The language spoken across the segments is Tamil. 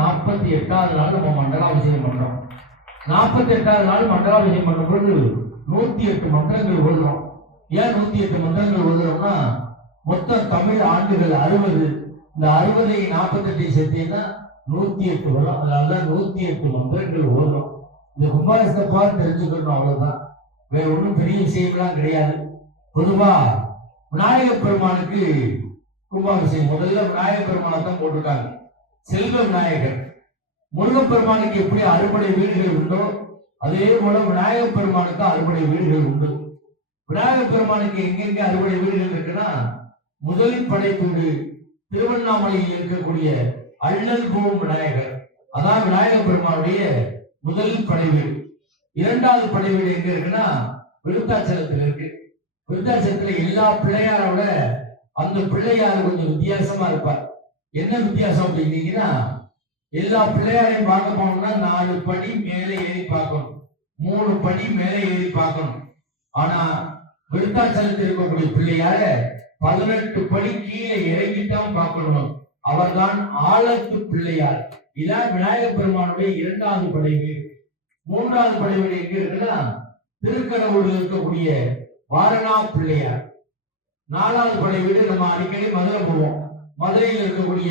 48வது நாள் நம்ம மண்டலாபிஷேகம் பண்றோம். 48வது நாள் மண்டலாபிஷேகம் பண்ணும்போது 108 மந்திரங்கள் ஓதுறோம். ஏன் 108 மந்திரங்கள் ஓதுறோம்னா, மொத்தம் தமிழ் ஆண்டுகள் 60. இந்த 60 48 சேர்த்தீங்கன்னா 108 வரும். அதனாலதான் 108 மந்திரங்கள் ஓதுறோம். இந்த கும்பாபிஷேகத்தை பார்த்து தெரிஞ்சுக்கணும், அவ்வளவுதான். வேற ஒன்றும் பெரிய விஷயம்லாம் கிடையாது. பொதுவா விநாயகப் பெருமானுக்கு கும்பாபிஷேகம் முதல்ல விநாயகப் பெருமானை தான் போட்டிருக்காங்க, செல்வ விநாயகர். முருகப்பெருமானுக்கு எப்படி அறுபடை வீடுகள் உண்டோ அதே போல விநாயகப் பெருமானுக்கு அறுபடை வீடுகள் உண்டு. விநாயகப் பெருமானுக்கு எங்கெங்க அறுபடை வீடுகள் இருக்குன்னா, முதல் படைப்பீடு திருவண்ணாமலையில் இருக்கக்கூடிய அண்ணல் பூம் விநாயகர், அதான் விநாயகப் பெருமானுடைய முதல் படைவீடு. இரண்டாவது படைவீடு எங்க இருக்குன்னா விருத்தாச்சலத்தில் இருக்கு. விருத்தாச்சலத்துல எல்லா பிள்ளையாரோட அந்த பிள்ளையார் கொஞ்சம் வித்தியாசமா இருப்பார். என்ன வித்தியாசம் அப்படின்னீங்கன்னா, எல்லா பிள்ளையாரையும் பார்க்க போனோம்னா 4 படி மேலே ஏறி பார்க்கணும், 3 படி மேலே ஏறி பார்க்கணும். ஆனா விருத்தாச்சலத்தில் இருக்கக்கூடிய பிள்ளையார 18 படி கீழே இறங்கித்தான் பார்க்கணும். அவர்தான் ஆலத்து பிள்ளையார். இதான் விநாயகப் பெருமானுடைய இரண்டாவது படைவீடு. மூன்றாவது படைவீடு எங்க இருக்குன்னா திருக்கடவுரில் இருக்கக்கூடிய வாரணா பிள்ளையார். நாலாவது படைவீடு நம்ம அடிக்கடி மதுரை போவோம். மதுரையில் இருக்கக்கூடிய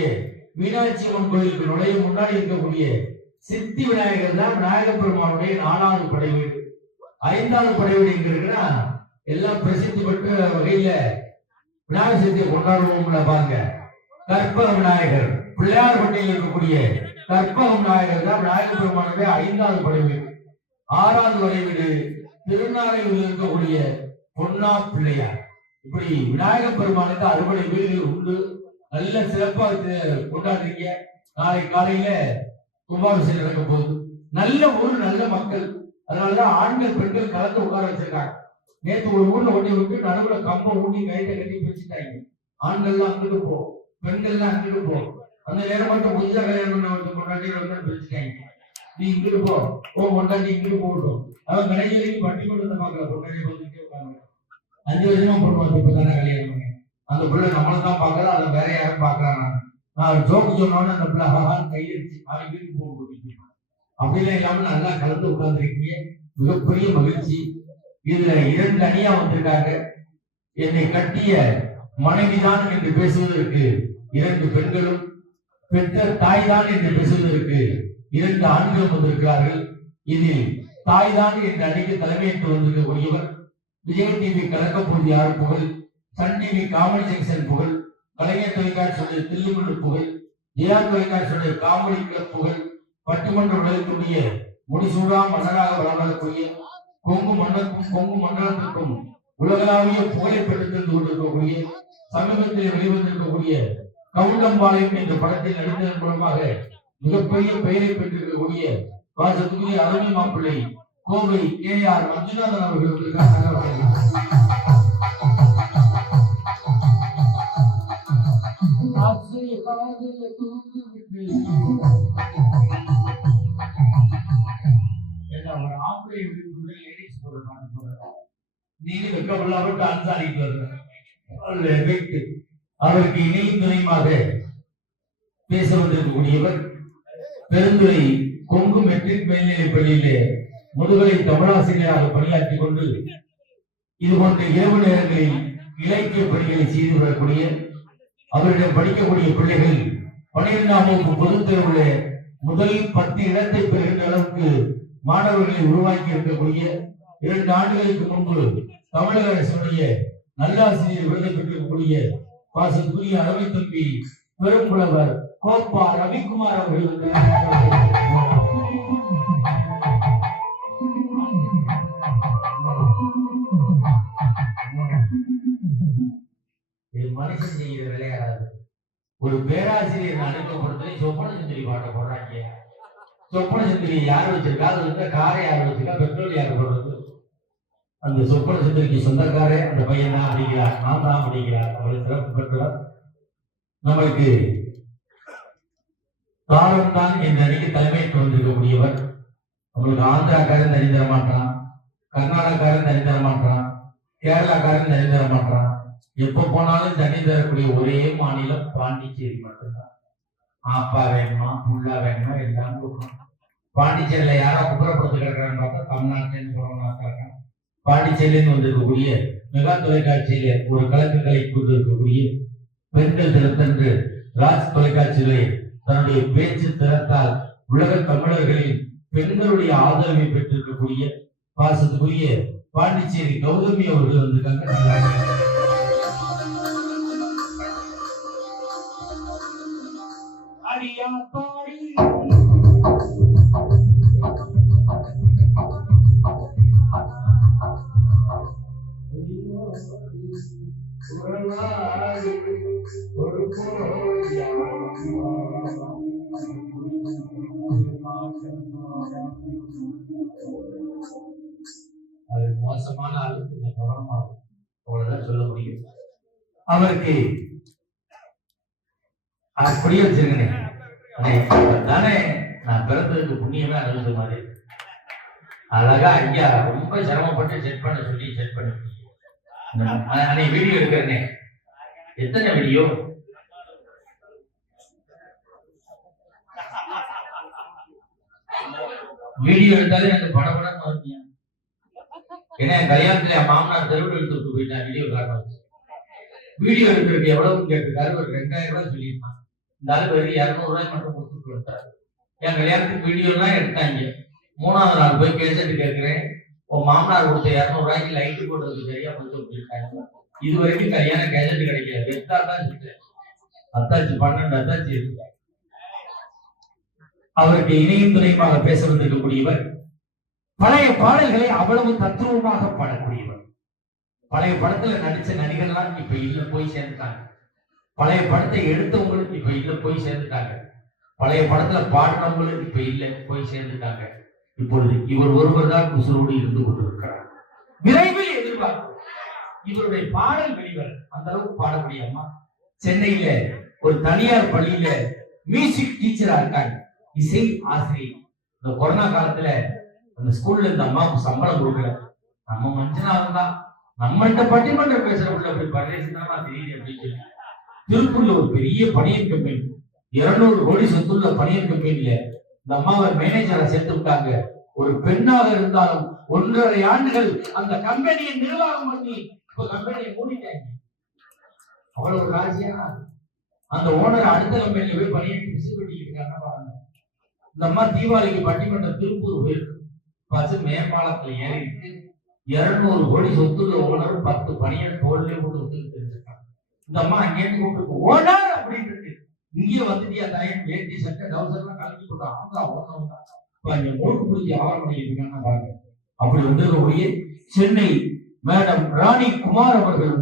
மீனாட்சி அம்மன் கோயிலுக்கு நுழைய முன்னாடி இருக்கக்கூடிய சித்தி விநாயகர் தான் விநாயகப் பெருமானுடைய 4வது படைவீடு. 5வது படைவீடு எங்க இருக்குன்னா, எல்லாம் பிரசித்தி பெற்ற வகையில விநாயகர் சதுர்த்தியை கொண்டாடுவோம்ல பாருங்க, கற்பக விநாயகர். பிள்ளையார் பட்டியில் இருக்கக்கூடிய கற்பக விநாயகர் தான் விநாயகப் பெருமானுடைய 5வது படைவீடு. 6வது படைவீடு திருநாரையூரில் இருக்கக்கூடிய பொன்னா பிள்ளையார். இப்படி விநாயகப் பெருமானுக்கு 60 வீடுகள் உண்டு. நல்ல சிறப்பா கொண்டாடுறீங்க. நாளை காலையில கும்பாபிஷேகம் நடக்க போகுது. நல்ல ஊர், நல்ல மக்கள். அதனாலதான் ஆண்கள் பெண்கள் கலந்து உட்கார வச்சிருக்காங்க. நேற்று ஒரு ஊர்ல ஒண்ணி விட்டு நடுவுல கம்பம் ஊட்டி கையில கட்டி பிடிச்சிட்டாங்க. ஆண்கள்லாம் அங்கிட்டு போ, பெண்கள்லாம் அங்கிட்டு போ. அந்த நேரம் மட்டும் புதுசா கல்யாணம் கொண்டாடி பிரிச்சுட்டாங்க. நீ இங்கிட்டு போ, கொண்டாடி இங்கிட்டு போகட்டும். அவன் கடையிலையும் வட்டி கொண்டு வந்து பாக்கல, கொண்டாடி வந்துட்டே உட்காந்து 5 வருஷமா போடுவாங்க. இப்பதானே கல்யாணம் பண்ணி அந்த பிள்ளை நம்மளை தான் பாக்கல, அதை வேற யாரும் பாக்குறாங்க. நான் ஜோக்கு சொன்னோன்னு அந்த பிள்ளை கையெழுத்து அவன் வீட்டுக்கு போக போட்டு அப்படிலாம் இல்லாம நல்லா கலந்து உட்கார்ந்துருக்கீங்க. மிகப்பெரிய மகிழ்ச்சி. இதுல 2 அணியா வந்திருக்காங்க. என்னை கட்டிய மனைவிதான் என்று பேசுவதற்கு 2 பெண்களும், பெற்ற தாய் தான் என்று பேசுவதற்கு 2 ஆண்களும் வந்திருக்கிறார்கள். இதில் தாய் தான் என்ற அணிக்கு தலைமையேற்று வந்திருக்கக்கூடியவர் விஜய் டிவி கலக்கப்போது யார் புகழ், சன் டிவி காமெடி செக்ஷன் புகழ், கலைஞர் தொலைக்காட்சியுடைய தில்லுமுள்ளு புகழ், ஜெயா தொலைக்காட்சியுடைய காமெடி கிளப் புகழ், பட்டிமன்ற உலகத்துடைய முடிசூடா மன்னராக வளரக்கூடிய கொங்கு மண்டலத்திற்கும் உலகளாவிய புகழை பெற்று கொண்டிருக்கக்கூடிய சமீபத்தில் வெளிவந்திருக்கக்கூடிய கவுண்டம்பாளையம் என்ற படத்தில் நடித்ததன் மூலமாக மிகப்பெரிய பெயரை பெற்றிருக்கக்கூடிய வாசத்துக்குரிய அருமை மாப்பிள்ளை கோவை KR மஞ்சுநாதன் அவர்களுக்கு அவருக்கு இணையும் துணையுமாக பேச வந்திருக்கக்கூடியவர் பெருந்துறை கொங்கு மெட்ரிக் மேல்நிலைப் பள்ளியிலே முதுகலை தமிழாசிரியராக பணியாற்றிக் கொண்டு இது போன்ற இரவு நேரங்களில் இலக்கிய பணிகளை செய்து வரக்கூடிய, அவரிடம் படிக்கக்கூடிய பிள்ளைகள் 12ஆம் வகுப்பு பொதுத் தேர்வுல முதல் 10 இடத்தை பெறுகின்ற அளவுக்கு மாணவர்களை உருவாக்கி இருக்கக்கூடிய, 2 ஆண்டுகளுக்கு முன்பு தமிழக அரசுடைய நல்லாசிரியர் விருதை பெற்றிருக்கக்கூடிய பாசத்துக்குரிய அருமை தம்பி பெரும்புலவர் கோப்பா ரவிக்குமார் அவர்களுக்கு மனுஷன் செய்கிற விளையாடாது. ஒரு பேராசிரியர் அழைக்கப்படுறதை சொப்பன சுந்தரி பாட்ட போடுறாங்க. சொப்பன சுந்தரி யார் வச்சிருக்கா, அது வந்து காரை யார் வச்சிருக்கா, பெட்ரோல் யார் போடுறது. அந்த சொப்பன சுந்தரிக்கு சொந்தக்காரே அந்த பையன் தான் அப்படிங்கிறார், நான் தான் அப்படிங்கிறார். அவரை சிறப்பு பெற்றவர். நம்மளுக்கு தாரம் தான் என்ற அணிக்கு தலைமைக்கு வந்திருக்கக்கூடியவர். நம்மளுக்கு ஆந்திராக்காரன் தனி தர மாட்டான், கர்நாடகாக்காரன் தனி தர மாட்டான், கேரளாக்காரன் தனி தர மாட்டான். எப்ப போனாலும் தனி தரக்கூடிய ஒரே மாநிலம் பாண்டிச்சேரி மட்டும்தான். ஆப்பா வேணுமா, புல்லா வேணுமா, பாண்டிச்சேரியில யாரோ குப்புறப்படுத்து கிடக்கிறான்னு பார்த்தா தமிழ்நாட்டிலேருந்து போறவங்க இருக்காங்க. பாண்டிச்சேரியிலேருந்து வந்திருக்கக்கூடிய மெகா தொலைக்காட்சியில ஒரு கலக்கங்களை கொண்டு இருக்கக்கூடிய பெண்கள் தினத்தன்று ராஜ் தொலைக்காட்சியிலே தன்னுடைய பேச்சு திறத்தால் உலக தமிழர்களின் பெண்களுடைய ஆதரவை பெற்றிருக்கக்கூடிய பாசத்துக்குரிய பாண்டிச்சேரி கௌதமி அவர்கள் வந்திருக்காங்க. அது மோசமான ஆளு, கொஞ்சம் கவனமாகும், அவ்வளவுதான் சொல்ல முடியும். அவருக்கு அப்படியே வச்சிருக்கேன் தானே, நான் பிறந்ததுக்கு புண்ணியமே அழுது மாதிரி அழகா ஐயா ரொம்ப சிரமப்பட்டு செட் பண்ண சொல்லி செட் பண்ணி அன்னைக்கு வீடியோ எடுக்கிறேனே. எத்தனை வீடியோ? வீடியோ எடுத்தாலே எனக்கு படப்படம் வருவீங்க. ஏன்னா கல்யாணத்துல என் மாமனார் தெருவில் எடுத்து போயிட்டான் வீடியோ காட்ட வச்சு. வீடியோ எடுக்கிறதுக்கு எவ்வளவு கேட்டிருக்காரு, ஒரு 2000 ரூபாய் சொல்லியிருப்பான். இந்த ஆளு வெறும் 200 ரூபாய் மட்டும் கொடுத்துட்டு வந்தாரு. என் கல்யாணத்துக்கு வீடியோ எல்லாம் எடுத்தாங்க. 3வது நாள் போய் கேசட்டு கேட்கிறேன், உன் மாமனார் கொடுத்த 200 ரூபாய்க்கு லைட்டு போடுறது சரியா போட்டு போயிருக்காங்க. இது வரைக்கும் கல்யாண கேசட்டு கிடைக்கல. வெத்தா தான் இருக்கு, அத்தாச்சி 12 அத்தாச்சி இருக்கு. அவருக்கு இணையும் துணையுமாக பேச வந்திருக்கக்கூடியவர் பழைய பாடல்களை அவ்வளவு தத்துவமாக பாடக்கூடியவர். பழைய படத்துல நடிச்ச நடிகர்லாம் இப்ப இல்ல போய் சேர்ந்துட்டாங்க. பழைய படத்தை எடுத்தவங்களும் இப்ப இல்ல போய் சேர்ந்துட்டாங்க. பழைய படத்துல பாடினவங்களும் இப்ப இல்ல போய் சேர்ந்துட்டாங்க. இப்பொழுது இவர் ஒருவர் தான் குசுரோடு இருந்து கொண்டிருக்கிறார். விரைவில் எதிர்பார்க்கும் இவருடைய பாடல் வெளிவர அந்த அளவுக்கு பாடக்கூடிய அம்மா சென்னையில ஒரு தனியார் பள்ளியில மியூசிக் டீச்சரா இருக்காங்க, இசை ஆசிரியர். இந்த கொரோனா காலத்துல அந்த ஸ்கூல்ல இந்த அம்மாவுக்கு சம்பளம் கொடுக்கல. நம்ம மஞ்சள் தான் நம்மள்கிட்ட பட்டிமன்றம் பேசுறவங்க அப்படி பரதேசமா தெரியுது அப்படின்னு சொல்லி திருப்பூர்ல ஒரு பெரிய பனியன் கம்பெனி, 200 கோடி சொத்துள்ள பனியன் கம்பெனியில இந்த அம்மாவை மேனேஜரா சேர்த்து விட்டாங்க. ஒரு பெண்ணாக இருந்தாலும் 1.5 ஆண்டுகள் அந்த கம்பெனியை நிர்வாகம் பண்ணி இப்ப கம்பெனியை மூடிட்டாங்க. அவ்வளவு ராசியா அந்த ஓனர் அடுத்த கம்பெனியில போய் பனியன் இருக்காங்க பாருங்க. இந்த அம்மா தீபாவளிக்கு பட்டிமன்றம் திருப்பூர் போயிருக்கு. பஸ் மேம்பாலத்துல ஏறிட்டு 200 கோடி சொத்துள்ள ஓனர் 10 பனியன் தோல்லே போட்டு ஒத்துக்கிட்டு தெரிஞ்சிருக்காங்க. இந்த அம்மா அங்கேருந்து கூப்பிட்டு ஓனர் அப்படின்னு இங்கே வந்துட்டியா தாயன் வேட்டி சட்டை டவுசர்லாம் கலக்கி போட்டு ஆந்தா ஓனர் தான் இப்ப இங்க மோட்டு பிடிச்சி ஆரம் பண்ணியிருக்காங்க பாருங்க. அப்படி வந்திருக்கக்கூடிய சென்னை மேடம் ராணி குமார் அவர்கள்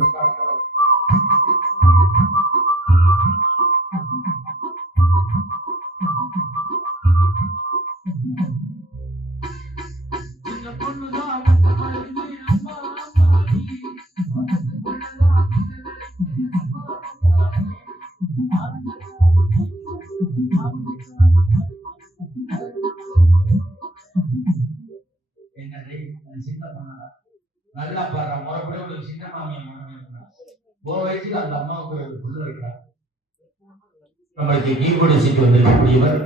நல்லா பாடுற முறைப்படி ஒரு சின்ன மாமியை வயசுல அந்த அம்மாவுக்கு புள்ள இருக்கிறார். நம்மளுக்கு கீபோர்டு சீட்டு வந்திருக்கக்கூடியவர்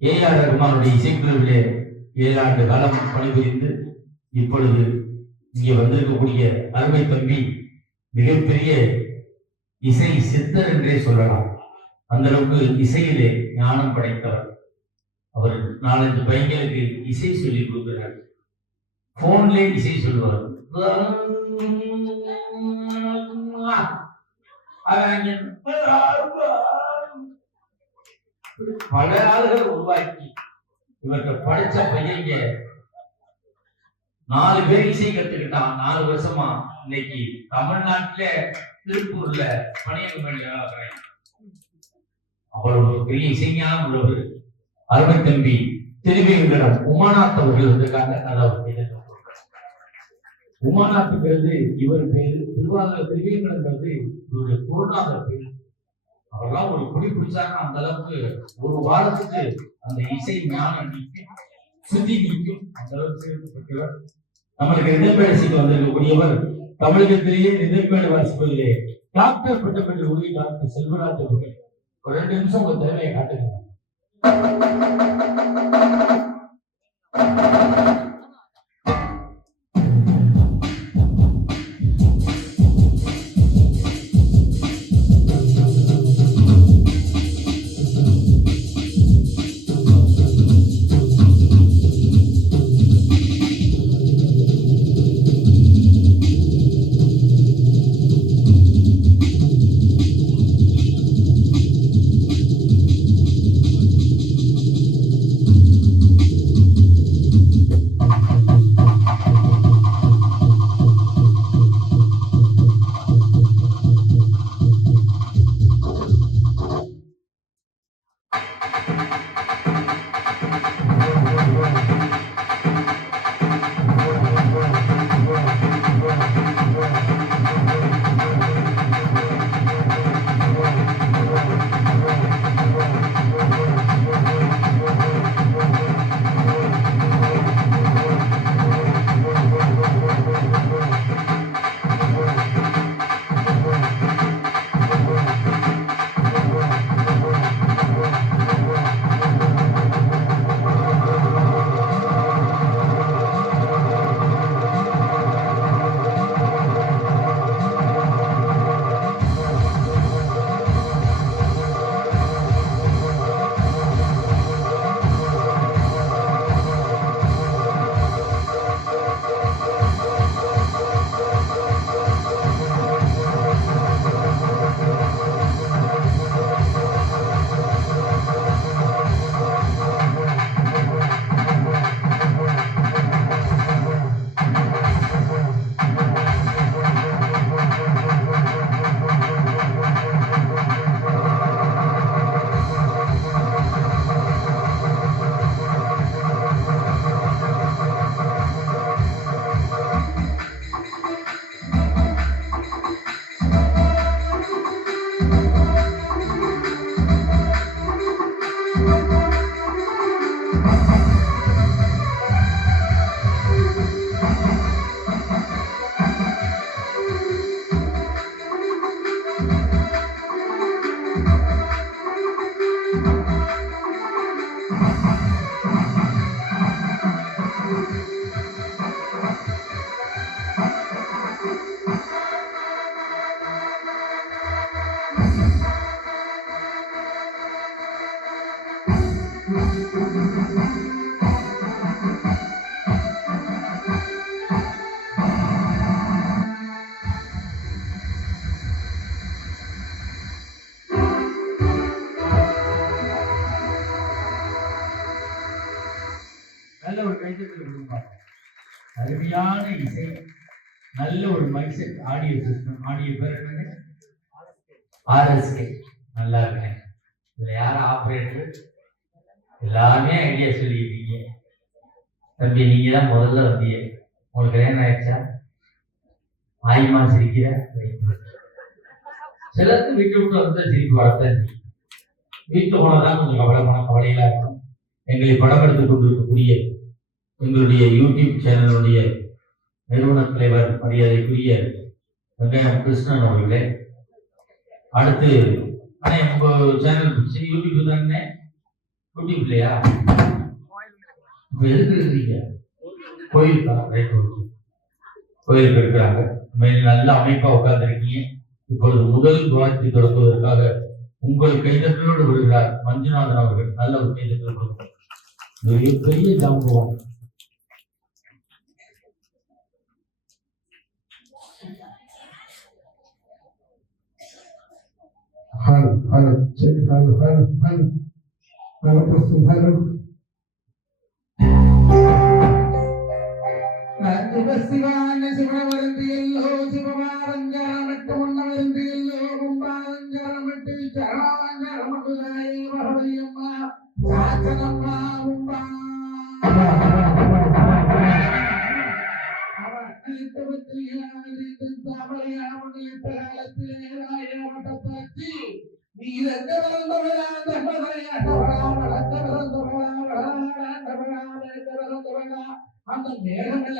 ஏஆர் ரகுமானுடைய இசைக்குழுவிலே 7 ஆண்டு காலம் பணிபுரிந்து இப்பொழுது இங்கே வந்திருக்கக்கூடிய அருமை தம்பி மிகப்பெரிய இசை சித்தர் என்றே சொல்லலாம். அந்த அளவுக்கு இசையிலே ஞானம் படைத்தவர். அவர் 4-5 பையன்களுக்கு இசை சொல்லி கொடுக்கிறார். போன்ல இசை சொல்லுவார். பல ஆளுகள் உருவாக்கி இவர்கிட்ட படிச்ச பையங்க 4 பேர் இசை கத்துக்கிட்டான். 4 வருஷமா இன்னைக்கு தமிழ்நாட்டுல திருப்பூர்ல பணியன் பண்ணி அவ்வளவு பெரிய இசைஞானம் உள்ளவர் அருமை தம்பி திருவேங்கடம் உமாநாத் அவர்கள் இருந்திருக்காங்க. அதாவது உமாநாத்துங்கிறது இவர் பேரு, திருவாரூர் திருவேங்கடங்கிறது இவருடைய குருநாதர் பேரு. அவரெல்லாம் ஒரு குடி பிடிச்சாங்கன்னா அந்த அளவுக்கு ஒரு வாரத்துக்கு அந்த இசை ஞானம் நீக்கும், சுத்தி நீக்கும், அந்த அளவுக்கு சேர்க்கப்பட்டவர். நம்மளுக்கு ரிதம்பேசிக்கு வந்திருக்கக்கூடியவர் தமிழகத்திலேயே ரிதம்பேடு வாசிப்பதிலே டாக்டர் பட்டம் பெற்ற டாக்டர் செல்வராஜ் அவர்கள். ஒரு 2 நிமிஷம் உங்க திறமையை காட்டுங்க. நல்ல ஒரு கைத்தட்டல் கொடுப்பாங்க. அருமையான இசை, நல்ல ஒரு mic set, audio system. Audio பேர் என்னது? RSK. நல்லா இருக்கேன். இதுல யார ஆபரேட்டர்? எல்லாமே ஐடியா சொல்லிட்டீங்க. தம்பி நீங்க தான் முதல்ல வந்தீங்க. உங்களுக்கு கல்யாணம் ஆயிடுச்சா? ஆயுமா சிரிக்கிற? சிலருக்கு வீட்டு விட்டு வந்து சிரிப்பு வரத்தான். வீட்டு போனதான் கொஞ்சம் கவலையில இருக்கும். எங்களை படம் எடுத்துக் கொண்டிருக்கக்கூடிய எங்களுடைய யூடியூப் சேனலுடைய நிறுவன தலைவர் மரியாதைக்குரிய வெங்காயம் கிருஷ்ணன் அவர்களே, அடுத்து உங்க சேனல் யூடியூப் தானே? யூடியூப் இல்லையா? இப்ப எதுக்கு இருக்கீங்க? கோயிலுக்கா? ரைட், கோயிலுக்கு இருக்கிறாங்க. நல்ல அமைப்பா உட்கார்ந்து இருக்கீங்க. இப்பொழுது முதல் துவாரத்தை தொடங்குவதற்காக உங்கள் கைதட்டலோடு வருகிறார் மஞ்சுநாதன் அவர்கள். நல்ல ஒரு கைதட்டல் கொடுக்கும். பெரிய ஜாம்புவான். Halo, cek, halo. Terus, halo. சிவான சிவனவருந்தியல்லோ சிவமாரஞ்சாரமட்டு முன்னவருந்தியல்லோ கும்பாரஞ்சாரமட்டு சரணாஞ்சாரமகுதாயே மகவலியம்மா சாசனம்மா கும்பா அந்த மேகங்கள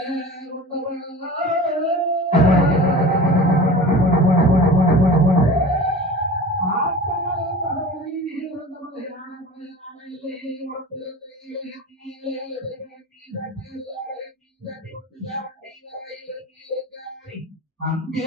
அங்கே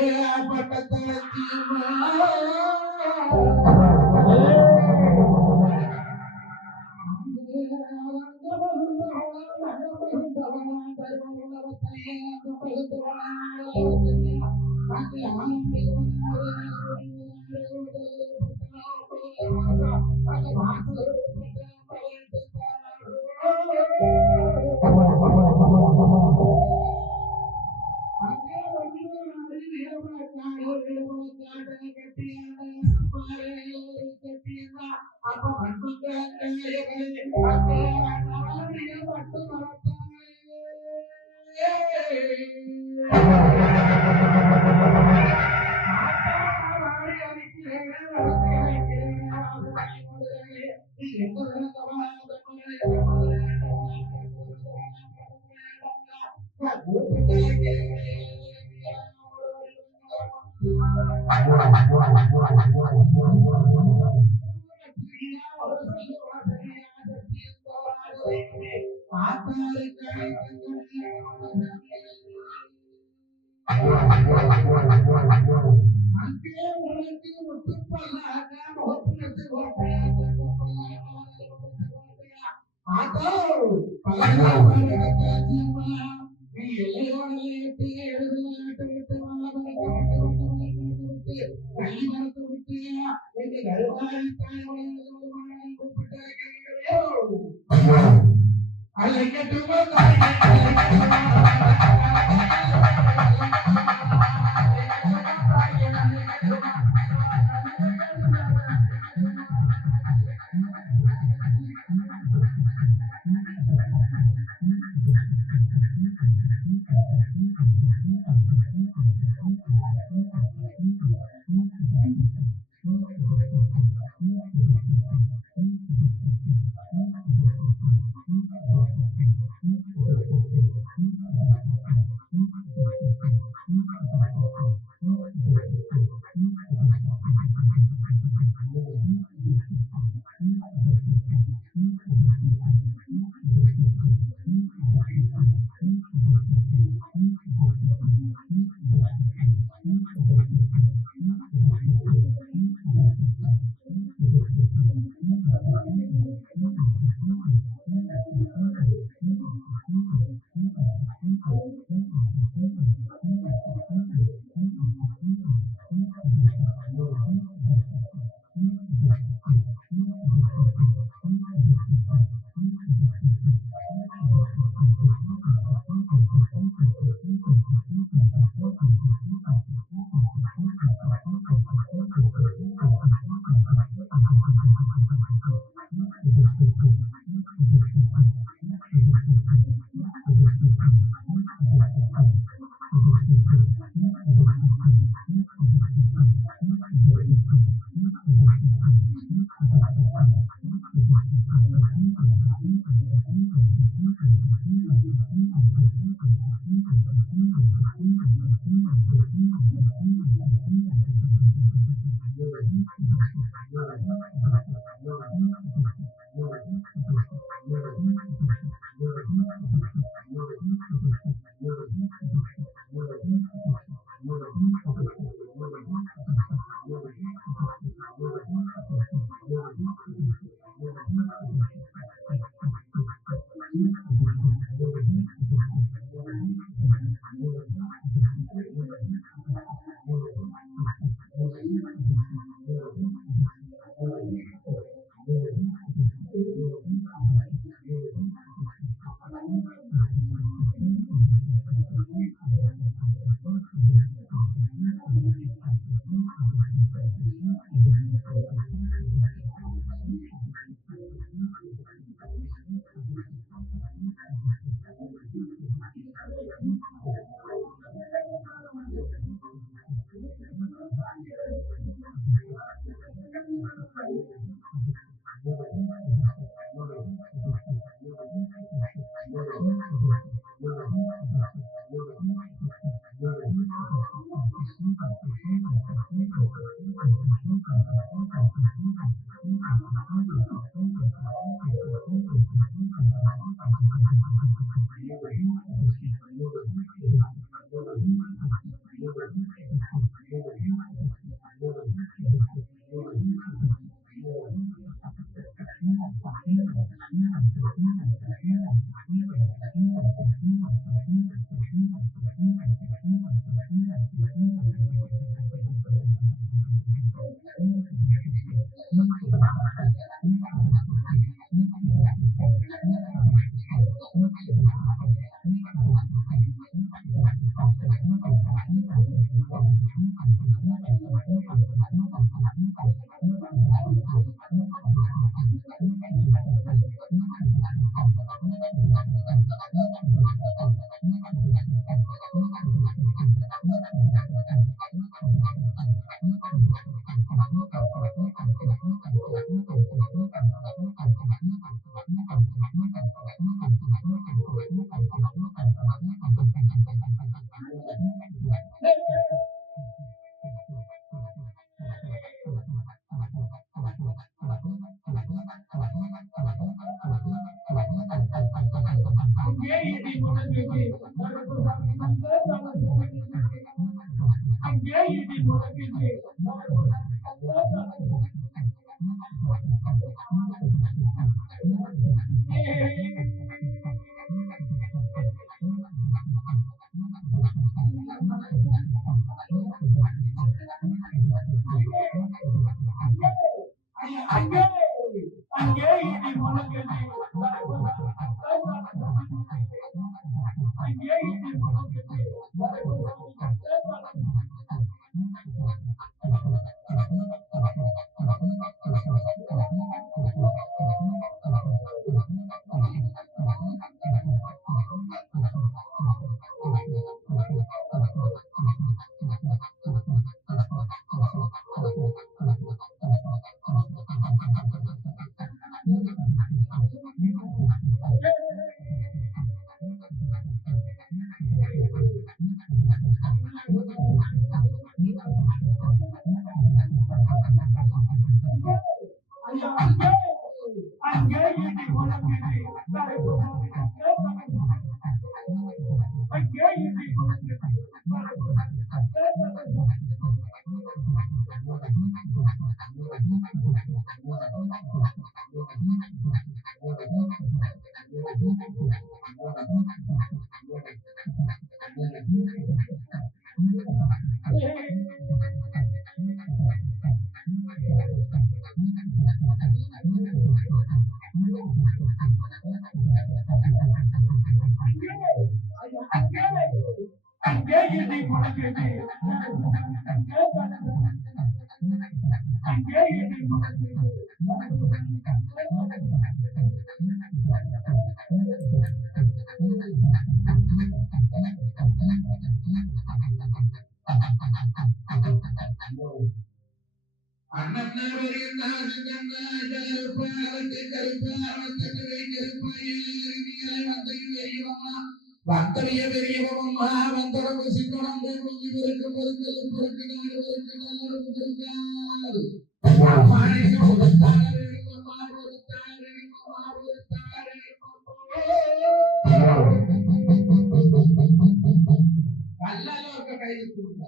வந்தறிய பெரியவம்மா வந்தரவு சிங்கடம் பொறுக்கு பொறுக்கு பொறுக்கு நாடு பொறுக்கு